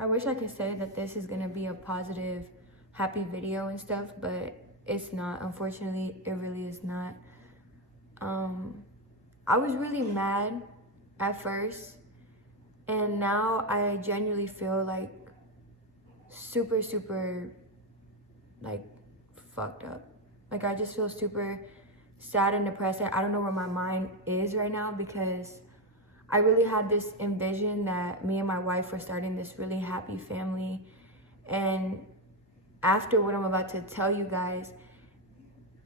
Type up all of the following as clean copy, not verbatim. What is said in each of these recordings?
I wish I could say that this is gonna be a positive, happy video and stuff, but it's not. Unfortunately, it really is not. I was really mad at first, and now I genuinely feel like super like fucked up. Like I just feel super sad and depressed. I don't know where my mind is right now, because I really had this envision that me and my wife were starting this really happy family. And after what I'm about to tell you guys,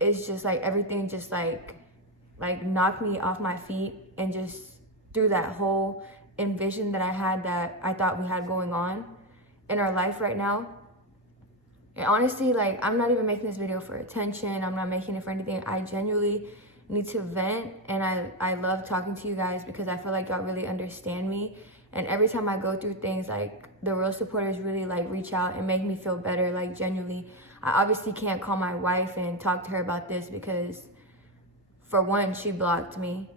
it's just like everything just like knocked me off my feet, and just through that whole envision that I had, that I thought we had going on in our life right now. And honestly, like, I'm not even making this video for attention. I'm not making it for anything. I genuinely need to vent, and I love talking to you guys because I feel like y'all really understand me. And every time I go through things, like, the real supporters really like reach out and make me feel better. Like, genuinely, I obviously can't call my wife and talk to her about this because, for one, she blocked me,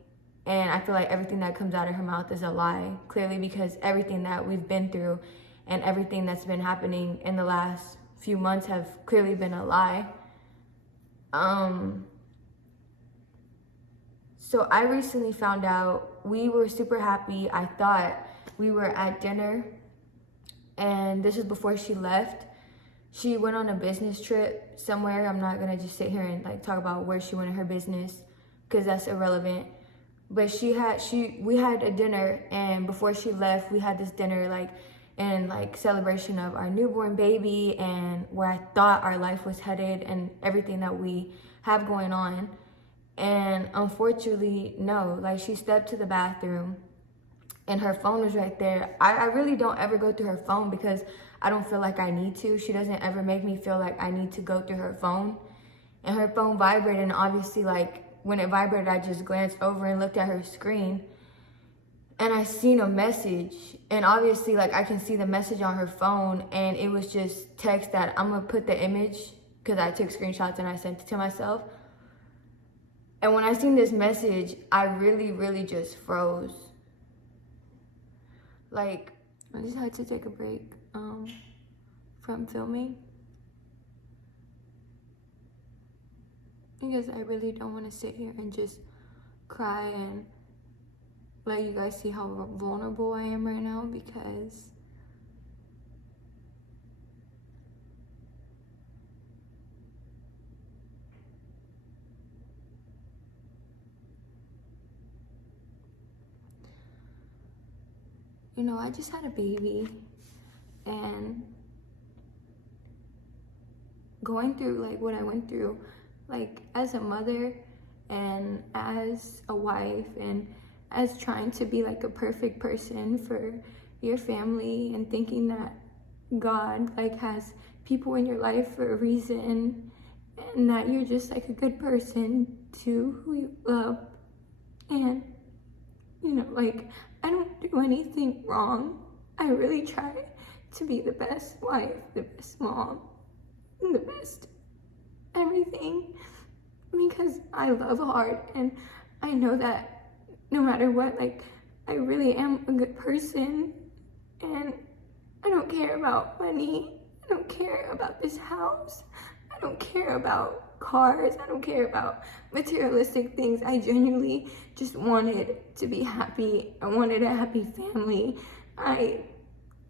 and I feel like everything that comes out of her mouth is a lie, clearly, because everything that we've been through and everything that's been happening in the last few months have clearly been a lie. So I recently found out, we were super happy. I thought we were at dinner, and this is before she left. She went on a business trip somewhere. I'm not gonna just sit here and like talk about where she went in her business, because that's irrelevant. But we had a dinner, and before she left, we had this dinner like in like celebration of our newborn baby, and where I thought our life was headed and everything that we have going on. And unfortunately, no, like, she stepped to the bathroom and her phone was right there. I really don't ever go through her phone because I don't feel like I need to. She doesn't ever make me feel like I need to go through her phone. And her phone vibrated, and obviously, like, when it vibrated, I just glanced over and looked at her screen, and I seen a message. And obviously, like, I can see the message on her phone, and it was just text that I'm gonna put the image, because I took screenshots and I sent it to myself. And when I seen this message, I really just froze. Like, I just had to take a break from filming, because I really don't want to sit here and just cry and let you guys see how vulnerable I am right now, because you know, I just had a baby, and going through like what I went through, like, as a mother and as a wife, and as trying to be like a perfect person for your family, and thinking that God like has people in your life for a reason, and that you're just like a good person to who you love. And, you know, like, I don't do anything wrong. I really try to be the best wife, the best mom, the best everything, because I love hard, and I know that no matter what, like, I really am a good person, and I don't care about money. I don't care about this house. I don't care about cars. I don't care about materialistic things. I genuinely just wanted to be happy. I wanted a happy family. I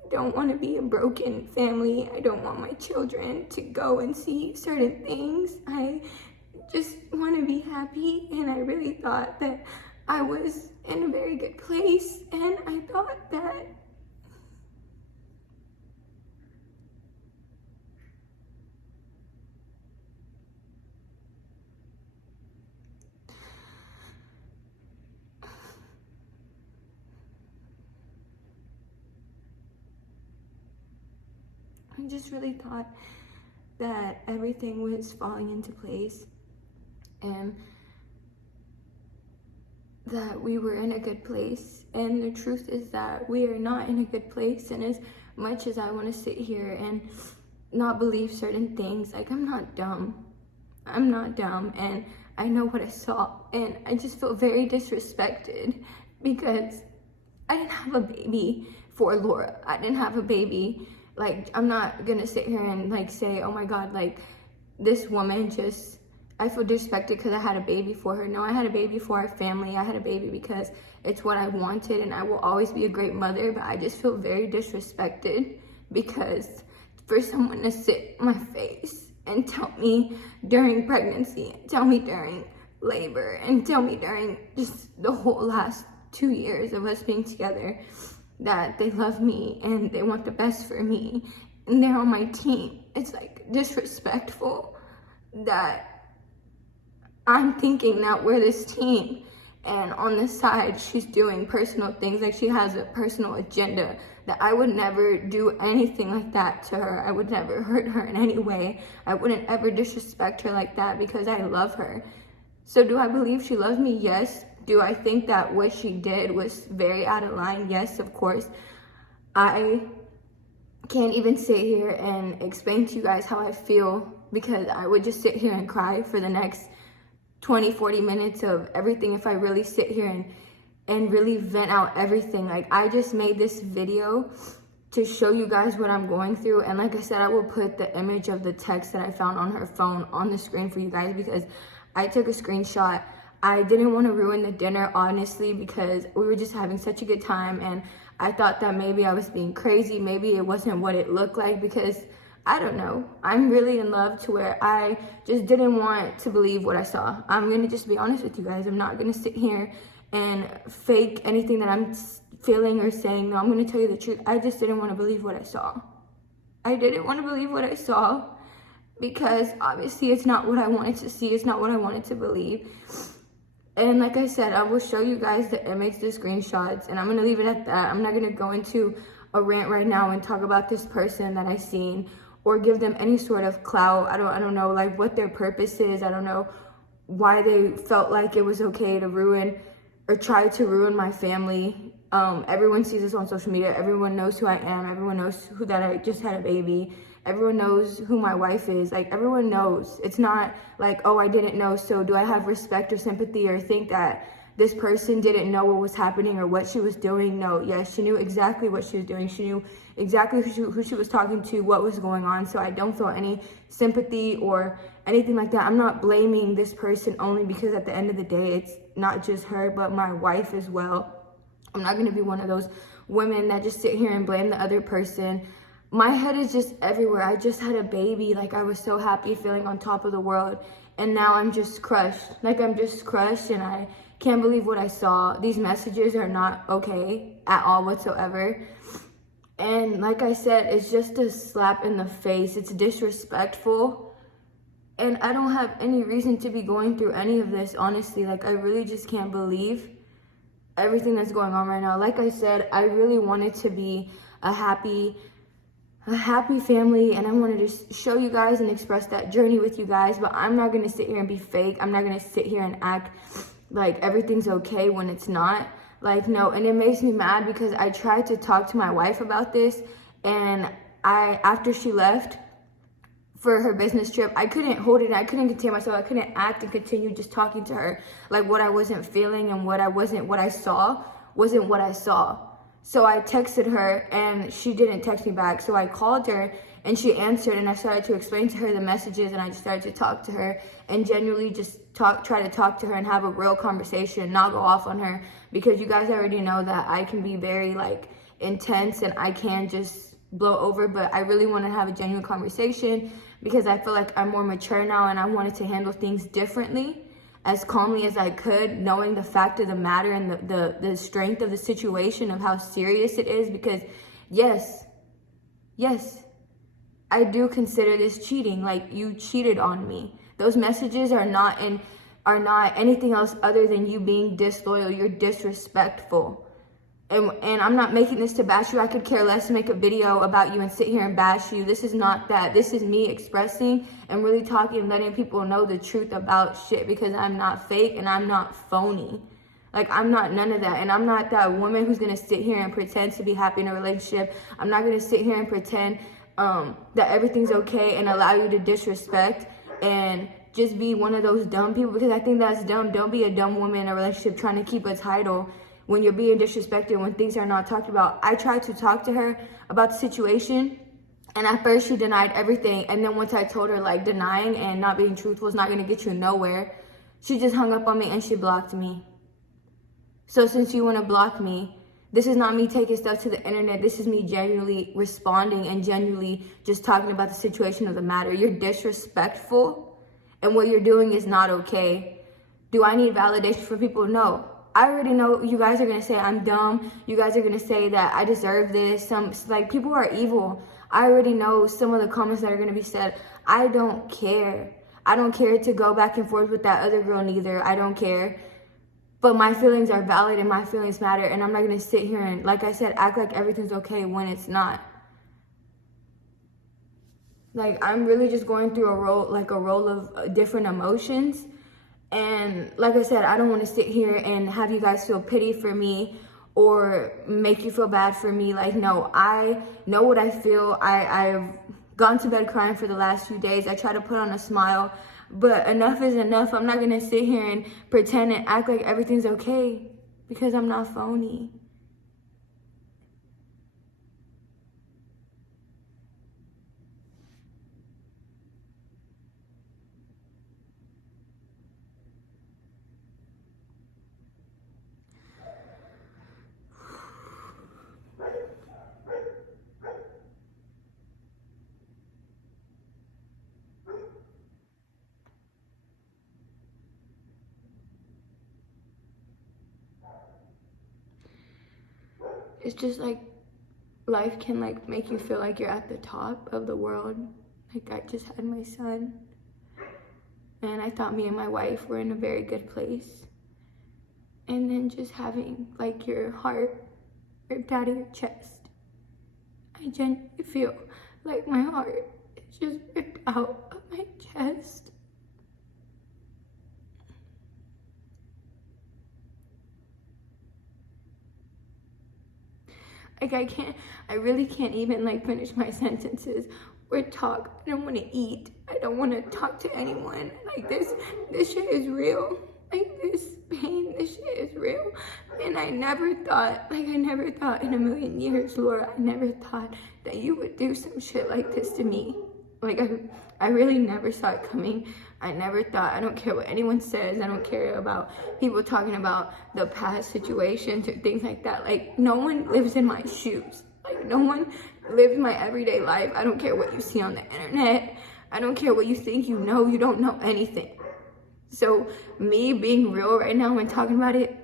don't want to be a broken family. I don't want my children to go and see certain things. I just want to be happy, and I really thought that I was in a very good place, and I thought that I just really thought that everything was falling into place, and that we were in a good place. And the truth is that we are not in a good place. And as much as I want to sit here and not believe certain things, like, I'm not dumb. I'm not dumb, and I know what I saw, and I just feel very disrespected because I didn't have a baby for Laura. I didn't have a baby. Like, I'm not gonna sit here and like say, oh my God, like this woman just, I feel disrespected because I had a baby for her. No, I had a baby for our family. I had a baby because it's what I wanted, and I will always be a great mother, but I just feel very disrespected because for someone to sit in my face and tell me during pregnancy, tell me during labor, and tell me during just the whole last 2 years of us being together that they love me and they want the best for me and they're on my team. It's like disrespectful that I'm thinking that we're this team, and on the side she's doing personal things, like she has a personal agenda, that I would never do anything like that to her. I would never hurt her in any way. I wouldn't ever disrespect her like that because I love her. So do I believe she loves me? Yes. Do I think that what she did was very out of line? Yes, of course. I can't even sit here and explain to you guys how I feel, because I would just sit here and cry for the next 20-40 minutes of everything if I really sit here and really vent out everything. Like, I just made this video to show you guys what I'm going through, and like I said, I will put the image of the text that I found on her phone on the screen for you guys because I took a screenshot. I didn't want to ruin the dinner, honestly, because we were just having such a good time, and I thought that maybe I was being crazy, maybe it wasn't what it looked like, because I don't know. I'm really in love to where I just didn't want to believe what I saw. I'm going to just be honest with you guys. I'm not going to sit here and fake anything that I'm feeling or saying. No, I'm going to tell you the truth. I just didn't want to believe what I saw. I didn't want to believe what I saw because obviously it's not what I wanted to see. It's not what I wanted to believe. And like I said, I will show you guys the image, the screenshots, and I'm going to leave it at that. I'm not going to go into a rant right now and talk about this person that I seen or give them any sort of clout. I don't know like what their purpose is. I don't know why they felt like it was okay to ruin or try to ruin my family. Everyone sees this on social media. Everyone knows who I am. Everyone knows that I just had a baby. Everyone knows who my wife is. Like, everyone knows. It's not like, oh, I didn't know, so do I have respect or sympathy or think that this person didn't know what was happening or what she was doing? No, yes, she knew exactly what she was doing. She knew exactly who she was talking to, what was going on. So I don't feel any sympathy or anything like that. I'm not blaming this person only because at the end of the day, it's not just her, but my wife as well. I'm not going to be one of those women that just sit here and blame the other person. My head is just everywhere. I just had a baby. Like, I was so happy, feeling on top of the world. And now I'm just crushed. Like, I'm just crushed, and I can't believe what I saw. These messages are not okay at all whatsoever. And like I said, it's just a slap in the face. It's disrespectful. And I don't have any reason to be going through any of this, honestly. Like, I really just can't believe everything that's going on right now. Like I said, I really wanted to be a happy family, and I wanted to show you guys and express that journey with you guys, but I'm not going to sit here and be fake. I'm not going to sit here and act like everything's okay when it's not. Like, no. And it makes me mad because I tried to talk to my wife about this, and after she left for her business trip, I couldn't hold it. I couldn't contain myself. I couldn't act and continue just talking to her like what I wasn't feeling and what I saw wasn't what I saw. So I texted her and she didn't text me back. So I called her and she answered, and I started to explain to her the messages, and I just started to talk to her and genuinely just try to talk to her and have a real conversation, not go off on her, because you guys already know that I can be very like intense and I can just blow over, but I really want to have a genuine conversation because I feel like I'm more mature now and I wanted to handle things differently, as calmly as I could, knowing the fact of the matter and the strength of the situation, of how serious it is. Because yes, I do consider this cheating. Like, you cheated on me. Those messages are not anything else other than you being disloyal. You're disrespectful. And I'm not making this to bash you. I could care less to make a video about you and sit here and bash you. This is not that. This is me expressing and really talking and letting people know the truth about shit, because I'm not fake and I'm not phony. Like, I'm not none of that. And I'm not that woman who's going to sit here and pretend to be happy in a relationship. I'm not going to sit here and pretend that everything's okay and allow you to disrespect and just be one of those dumb people, because I think that's dumb. Don't be a dumb woman in a relationship trying to keep a title when you're being disrespected, when things are not talked about. I tried to talk to her about the situation, and at first she denied everything. And then once I told her like denying and not being truthful is not gonna get you nowhere, she just hung up on me and she blocked me. So since you wanna block me, this is not me taking stuff to the internet. This is me genuinely responding and genuinely just talking about the situation of the matter. You're disrespectful, and what you're doing is not okay. Do I need validation from people? No. I already know you guys are gonna say I'm dumb. You guys are gonna say that I deserve this. Like, people are evil. I already know some of the comments that are gonna be said. I don't care. I don't care to go back and forth with that other girl neither. I don't care. But my feelings are valid and my feelings matter, and I'm not gonna sit here and, like I said, act like everything's okay when it's not. Like, I'm really just going through a role of different emotions. And like I said, I don't want to sit here and have you guys feel pity for me or make you feel bad for me. Like, no, I know what I feel. I've gone to bed crying for the last few days. I try to put on a smile, but enough is enough. I'm not going to sit here and pretend and act like everything's okay because I'm not phony. It's just like life can like make you feel like you're at the top of the world. Like, I just had my son and I thought me and my wife were in a very good place. And then just having like your heart ripped out of your chest. I genuinely feel like my heart is just ripped out of my chest. Like, I really can't even like finish my sentences or talk. I don't want to eat. I don't want to talk to anyone. Like, this shit is real. Like, this pain, this shit is real. And I never thought in a million years, Laura, I never thought that you would do some shit like this to me. Like, I really never saw it coming. I never thought, I don't care what anyone says. I don't care about people talking about the past situations or things like that. Like, no one lives in my shoes. Like, no one lives my everyday life. I don't care what you see on the internet. I don't care what you think you know. You don't know anything. So me being real right now and talking about it,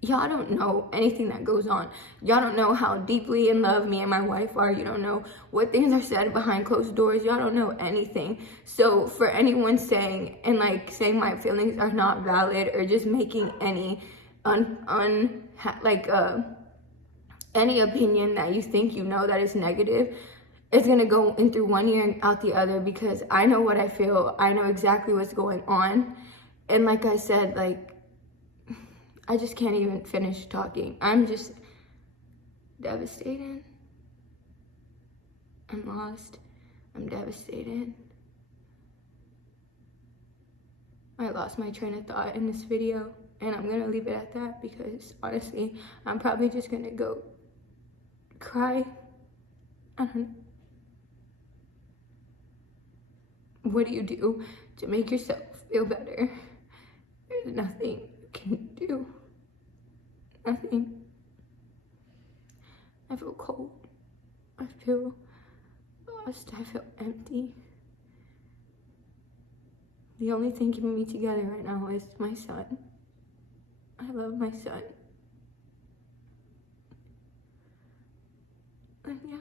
y'all don't know anything that goes on. Y'all don't know how deeply in love me and my wife are. You don't know what things are said behind closed doors. Y'all don't know anything. So for anyone saying my feelings are not valid or just making any any opinion that you think you know that is negative, it's gonna go in through one ear and out the other, because I know what I feel. I know exactly what's going on. And like I said, like, I just can't even finish talking. I'm just devastated. I'm lost. I'm devastated. I lost my train of thought in this video, and I'm gonna leave it at that because honestly, I'm probably just gonna go cry. I don't know. What do you do to make yourself feel better? There's nothing you can do. Nothing. I feel cold. I feel lost. I feel empty. The only thing keeping me together right now is my son. I love my son. And yeah.